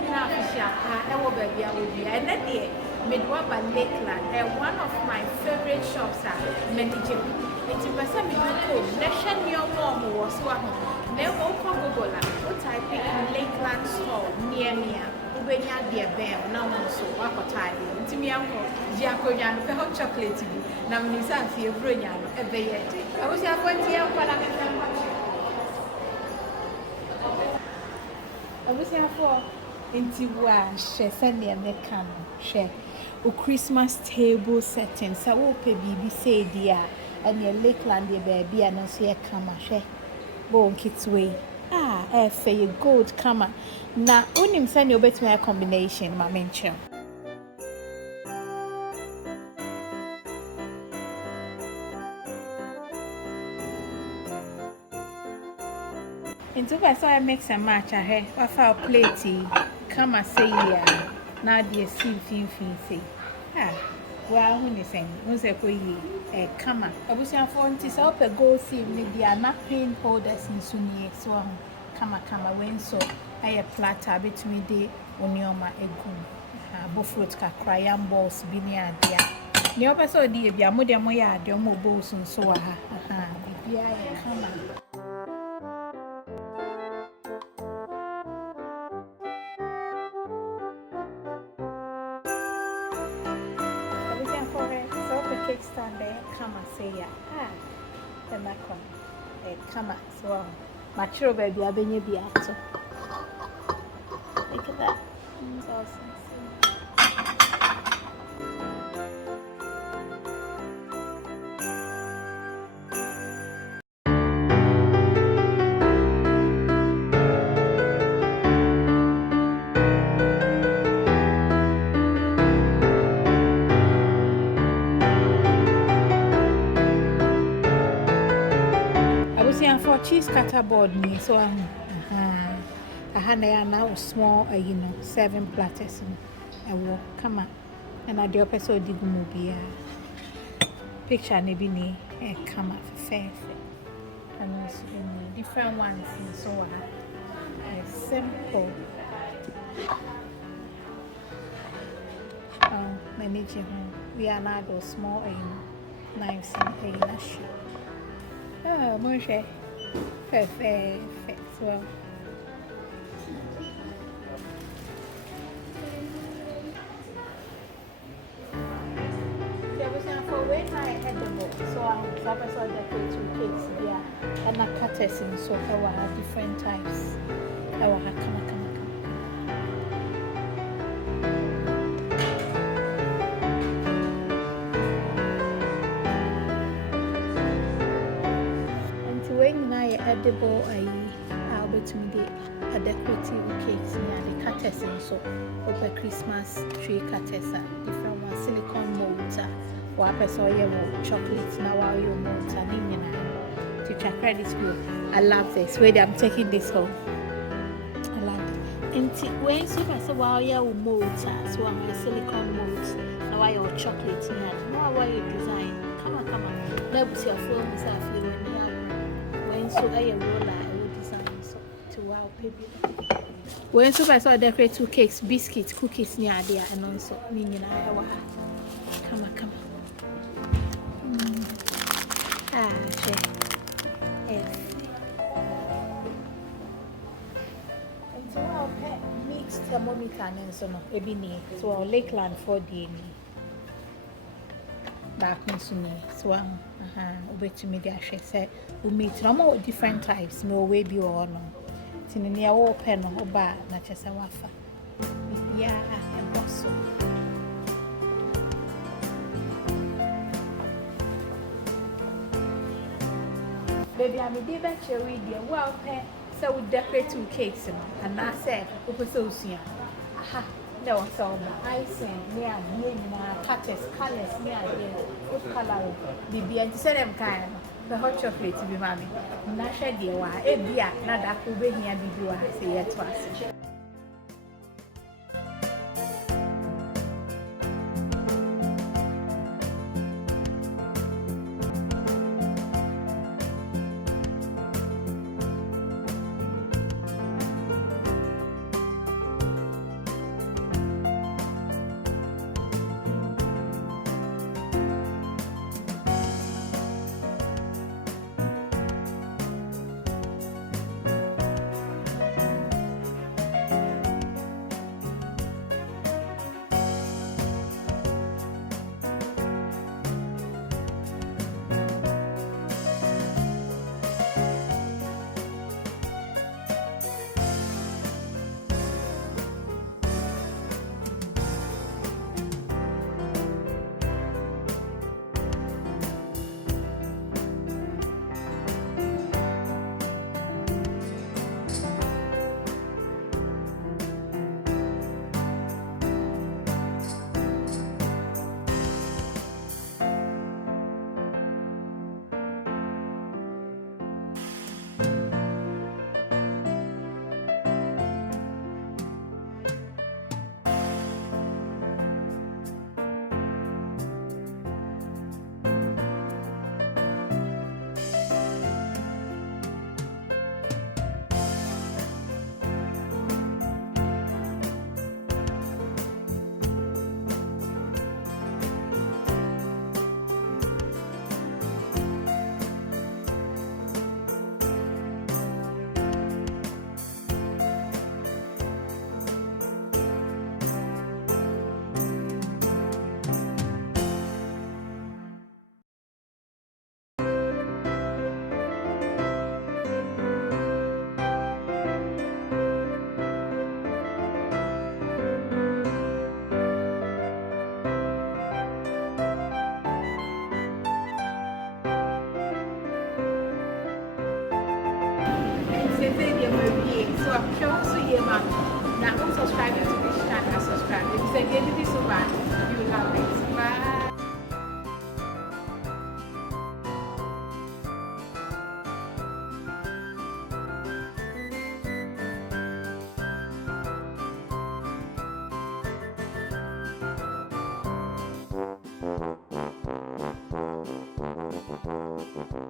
Mina official ewo baby I will be and then the Midwa by Lakeland one of my favorite shops managing it's a person me go nation your mom was one never Google what type in Lakeland store near me ubenya de bell na so wakotai ntimi anko ji akonya no pe hot chocolate bi na me say afie bronya no ebe ye de awusi akonti e kwala awusi afo enti wa hye sene meka no hye o Christmas table setting sa wo pe bibi say dia ene Lakeland de baby a no so ye kama hye bo nkitwe a gold kama na unim send you bet me a combination ma mention into so I mix and match a wafa plate kama say ya na de see fin say well who is saying who say ko yi kama abusia for nti say ope go see me dia na pin holders nsunie so kama when so aye platter betumi de onioma egu bofrot kakra yam balls bi ni ade a ne ope so di bia mo de mo ya ade mo balls nso wa bibia ye kama cake stand there kama say ya MAKOLA kama so mature baby abenye bi ato look at that it's awesome for cheese cutter board me so I now small 7 platters I will come and I do episode dig movie picture maybe ni come fair and also different ones so simple managing we are now those small knives and Moshe perfect well there was for when I had the book so I saw the cakes yeah and I cut it in so there were different types I will have come edible I'll be to me the decorative cakes and the cutters and so over Christmas tree cutters different ones silicone molds or person chocolate now while you molds and teacher credit school I love this way I'm taking this home I love it and when super so while you molds so I'm the silicone molds now while your chocolate now while you design come on let's see your phone is so I roller I will design so to wow baby when so I saw decorate 2 cakes biscuits cookies near there and also meaning I come on yes and so I'll mix thermometer and so no ebini so our Lakeland 4D back so to me the say we meet no different types no way be or no tin near open or bar na chesa wafa yeah and boss baby I me dey cherry there well pair so we decorate 2 cakes and I said we so soon there was some icing near cutters colors near there what color bibi and say them kind the hot chocolate be mommy na share there wa e bia na da ko be hia bibi wa say yet was So I'm sure also here, man. Now, don't subscribe to this channel. Subscribe. If you say this so bad, you will love it. Bye. Thank you.